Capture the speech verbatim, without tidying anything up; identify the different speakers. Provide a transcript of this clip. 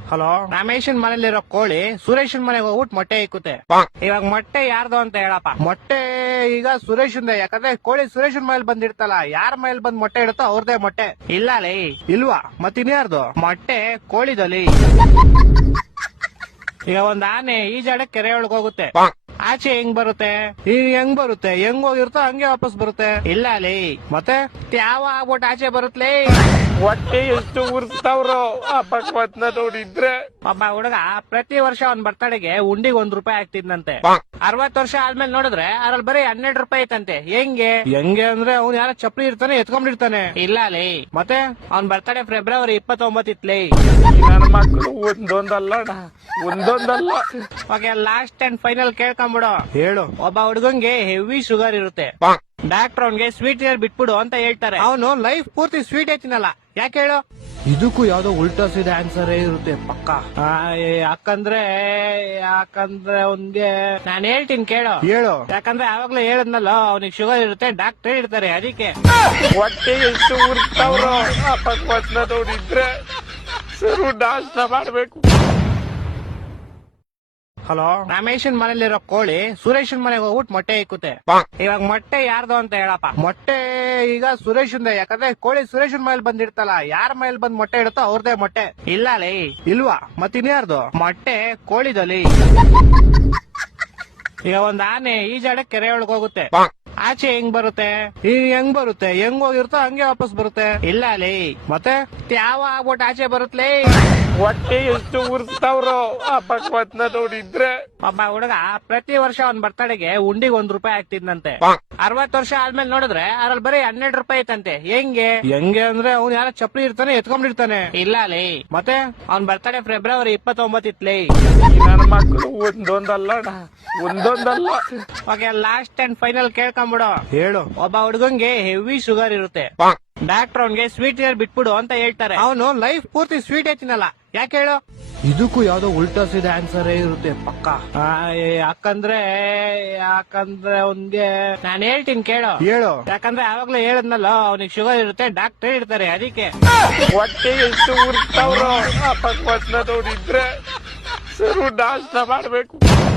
Speaker 1: Hello, ರಮೇಶನ್ ಮನೇಲಿರೋ ಕೋಳಿ ಸುರೇಶನ್ ಮನೆಗೆ ಹೋಗ್ಬಿಟ್ಟು ಮೊಟ್ಟೆ ಇಕ್ಕುತ್ತೆ. ಇವಾಗ ಮೊಟ್ಟೆ ಯಾರ್ದು ಅಂತ ಹೇಳಪ್ಪ. ಮೊಟ್ಟೆ ಈಗ ಸುರೇಶನ್ದೆ, ಯಾಕಂದ್ರೆ ಕೋಳಿ ಸುರೇಶನ್ ಮನೇಲಿ ಬಂದಿರ್ತಲ್ಲ, ಯಾರ ಮನೇಲಿ ಬಂದ್ ಮೊಟ್ಟೆ ಇಡುತ್ತೋ ಅವ್ರದೇ ಮೊಟ್ಟೆ. ಇಲ್ಲ ಲೇ, ಇಲ್ವಾ? ಮತ್ತಿನ್ಯಾರ್ದು? ಮೊಟ್ಟೆ ಕೋಳಿದಲ್ಲಿ. ಈಗ ಒಂದ್ ಆನೆ ಈಜಾಡಕ್ ಕೆರೆ ಒಳಗ್ ಹೋಗುತ್ತೆ, ಆಚೆ ಹೆಂಗ್ ಬರುತ್ತೆ? ಈಗ ಹೆಂಗ್ ಬರುತ್ತೆ? ಹೆಂಗ್ ಹೋಗಿರುತ್ತೋ ಹಂಗೆ ವಾಪಸ್ ಬರುತ್ತೆ. ಇಲ್ಲ ಲೇ, ಮತ್ತೆ ಯಾವ ಆಗ್ಬಿಟ್ಟು ಆಚೆ ಬರುತ್ತಲೇ?
Speaker 2: ಹೊಟ್ಟೆ ಎಷ್ಟು ಉರ್ಸ್ತಾವ್ರೋ ಆ ಭಗವತ್ನ ನೋಡಿದ್ರೆ.
Speaker 1: ಒಬ್ಬ ಹುಡುಗ ಪ್ರತಿ ವರ್ಷ ಅವ್ನ್ ಬರ್ತಡೆಗೆ ಉಂಡಿಗೆ ಒಂದ್ ರೂಪಾಯಿ ಆಗ್ತಿದ್ನಂತೆ. ಅರವತ್ ವರ್ಷ ಆದ್ಮೇಲೆ ನೋಡಿದ್ರೆ ಅದ್ರಲ್ಲಿ ಬರೀ ಹನ್ನೆರಡು ರೂಪಾಯಿ ಐತಂತೆ. ಹೆಂಗೆ ಹೆಂಗೆ ಅಂದ್ರೆ ಅವ್ನ್ ಯಾರ ಚಪ್ಪಲಿ ಇರ್ತಾನೆ ಎತ್ಕೊಂಡಿರ್ತಾನೆ. ಇಲ್ಲ ಲೇ, ಮತ್ತೆ ಅವ್ನ್ ಬರ್ತಡೆ ಫೆಬ್ರವರಿ ಇಪ್ಪತ್ತೊಂಬತ್ತು ಇತ್ಲೇ.
Speaker 2: ನನ್ನ ಮಕ್ಕಳು ಒಂದೊಂದಲ್ಲ ಒಂದೊಂದಲ್ಲ.
Speaker 1: ಓಕೆ, ಲಾಸ್ಟ್ ಅಂಡ್ ಫೈನಲ್ ಕೇಳ್ಕೊಂಬಿಡು. ಹೇಳು. ಒಬ್ಬ ಹುಡುಗಂಗೆ ಹೆವಿ ಶುಗರ್ ಇರುತ್ತೆ. ಡಾಕ್ಟರ್ ಅವ್ನ್ಗೆ ಸ್ವೀಟ್ ಏರ್ ಬಿಟ್ಬಿಡು ಅಂತ ಹೇಳ್ತಾರೆ. ಅವನು ಲೈಫ್ ಪೂರ್ತಿ ಸ್ವೀಟ್ ತಿನ್ನಲ್ಲ. ಯಾಕೆ ಹೇಳು? ಇದಕ್ಕೂ ಯಾವ್ದೋ ಉಲ್ಟಾ ಸೀದಾ ಆನ್ಸರ್ ಇರುತ್ತೆ ಪಕ್ಕ. ಯಾಕಂದ್ರೆ ಯಾಕಂದ್ರೆ ಅವ್ನ್ಗೆ ನಾನ್ ಹೇಳ್ತೀನಿ ಕೇಳು. ಹೇಳು. ಯಾಕಂದ್ರೆ ಆವಾಗ್ಲೇ ಹೇಳದ್ನಲ್ಲ, ಅವ್ನಿಗೆ ಶುಗರ್ ಇರುತ್ತೆ, ಡಾಕ್ಟರ್ ಇರ್ತಾರೆ, ಅದಕ್ಕೆ.
Speaker 2: ಹೊಟ್ಟೆ ಎಷ್ಟು ಉರ್ಸ್ತಾವ್ರೋ ಆ ಭಗವತ್ನ ನೋಡಿದ್ರೆ ಸರು ನಾಶ ಮಾಡ್ಬೇಕು.
Speaker 1: ಹಲೋ, ರಮೇಶನ್ ಮನೇಲಿರೋ ಕೋಳಿ ಸುರೇಶನ್ ಮನೆಗೆ ಹೋಗ್ಬಿಟ್ಟು ಮೊಟ್ಟೆ ಇಕ್ಕುತ್ತೆ. ಇವಾಗ ಮೊಟ್ಟೆ ಯಾರ್ದು ಅಂತ ಹೇಳಪ್ಪ. ಮೊಟ್ಟೆ ಈಗ ಸುರೇಶನ್ದೆ, ಯಾಕಂದ್ರೆ ಕೋಳಿ ಸುರೇಶನ್ ಮನೇಲಿ ಬಂದಿರ್ತಲ್ಲ, ಯಾರ ಮನೇಲಿ ಬಂದ್ ಮೊಟ್ಟೆ ಇಡುತ್ತೋ ಅವ್ರದೇ ಮೊಟ್ಟೆ. ಇಲ್ಲ ಲೇ, ಇಲ್ವಾ? ಮತ್ತಿನ್ಯಾರ್ದು? ಮೊಟ್ಟೆ ಕೋಳಿದಲ್ಲಿ. ಈಗ ಒಂದ್ ಆನೆ ಈಜಾಡಕ್ ಕೆರೆ ಒಳಗ್ ಹೋಗುತ್ತೆ, ಆಚೆ ಹೆಂಗ್ ಬರುತ್ತೆ? ಈಗ ಹೆಂಗ್ ಬರುತ್ತೆ? ಹೆಂಗ್ ಹೋಗಿರುತ್ತೋ ಹಂಗೆ ವಾಪಸ್ ಬರುತ್ತೆ. ಇಲ್ಲ ಲೇ, ಮತ್ತೆ ಯಾವ ಆಗ್ಬಿಟ್ಟು ಆಚೆ ಬರುತ್ತಲೇ?
Speaker 2: ಹೊಟ್ಟೆ ಎಷ್ಟು ಉರ್ಸ್ತಾವ್ರೋ ಆ ಭಗವತ್ನ ನೋಡಿದ್ರೆ.
Speaker 1: ಒಬ್ಬ ಹುಡುಗ ಪ್ರತಿ ವರ್ಷ ಅವ್ನ್ ಬರ್ತಡೆಗೆ ಉಂಡಿಗೆ ಒಂದ್ ರೂಪಾಯಿ ಆಗ್ತಿದ್ನಂತೆ. ಅರವತ್ ವರ್ಷ ಆದ್ಮೇಲೆ ನೋಡಿದ್ರೆ ಅದ್ರಲ್ಲಿ ಬರೀ ಹನ್ನೆರಡು ರೂಪಾಯಿ ಐತಂತೆ. ಹೆಂಗೆ ಹೆಂಗೆ ಅಂದ್ರೆ ಅವ್ನ್ ಯಾರ ಚಪ್ಪಲಿ ಇರ್ತಾನೆ ಎತ್ಕೊಂಡಿರ್ತಾನೆ. ಇಲ್ಲ ಲೇ, ಮತ್ತೆ ಅವ್ನ್ ಬರ್ತಡೆ ಫೆಬ್ರವರಿ ಇಪ್ಪತ್ತೊಂಬತ್ತು ಇತ್ಲೇ.
Speaker 2: ನನ್ನ ಮಕ್ಕಳು ಒಂದೊಂದಲ್ಲ ಒಂದೊಂದಲ್ಲ.
Speaker 1: ಓಕೆ, ಲಾಸ್ಟ್ ಅಂಡ್ ಫೈನಲ್ ಕೇಳ್ಕೊಂಬಿಡು. ಹೇಳು. ಒಬ್ಬ ಹುಡುಗಂಗೆ ಹೆವಿ ಶುಗರ್ ಇರುತ್ತೆ. ಡಾಕ್ಟರ್ ಅವ್ನ್ಗೆ ಸ್ವೀಟ್ ಏರ್ ಬಿಟ್ಬಿಡು ಅಂತ ಹೇಳ್ತಾರೆ. ಅವನು ಲೈಫ್ ಪೂರ್ತಿ ಸ್ವೀಟ್ ತಿನ್ನಲ್ಲ. ಯಾಕೆ ಹೇಳು? ಇದಕ್ಕೂ ಯಾವ್ದೋ ಉಲ್ಟಾ ಸೀದಾ ಆನ್ಸರ್ ಇರುತ್ತೆ ಪಕ್ಕ. ಯಾಕಂದ್ರೆ ಯಾಕಂದ್ರೆ ಅವ್ನ್ಗೆ ನಾನ್ ಹೇಳ್ತೀನಿ ಕೇಳು. ಹೇಳು. ಯಾಕಂದ್ರೆ ಆವಾಗ್ಲೇ ಹೇಳದ್ನಲ್ಲ, ಅವ್ನಿಗೆ ಶುಗರ್ ಇರುತ್ತೆ, ಡಾಕ್ಟರ್ ಇರ್ತಾರೆ, ಅದಕ್ಕೆ.
Speaker 2: ಹೊಟ್ಟೆ ಎಷ್ಟು ಉರ್ಸ್ತಾವ್ರೋ ಆ ಭಗವತ್ನ ನೋಡಿದ್ರೆ ಸರು ನಾಶ ಮಾಡ್ಬೇಕು.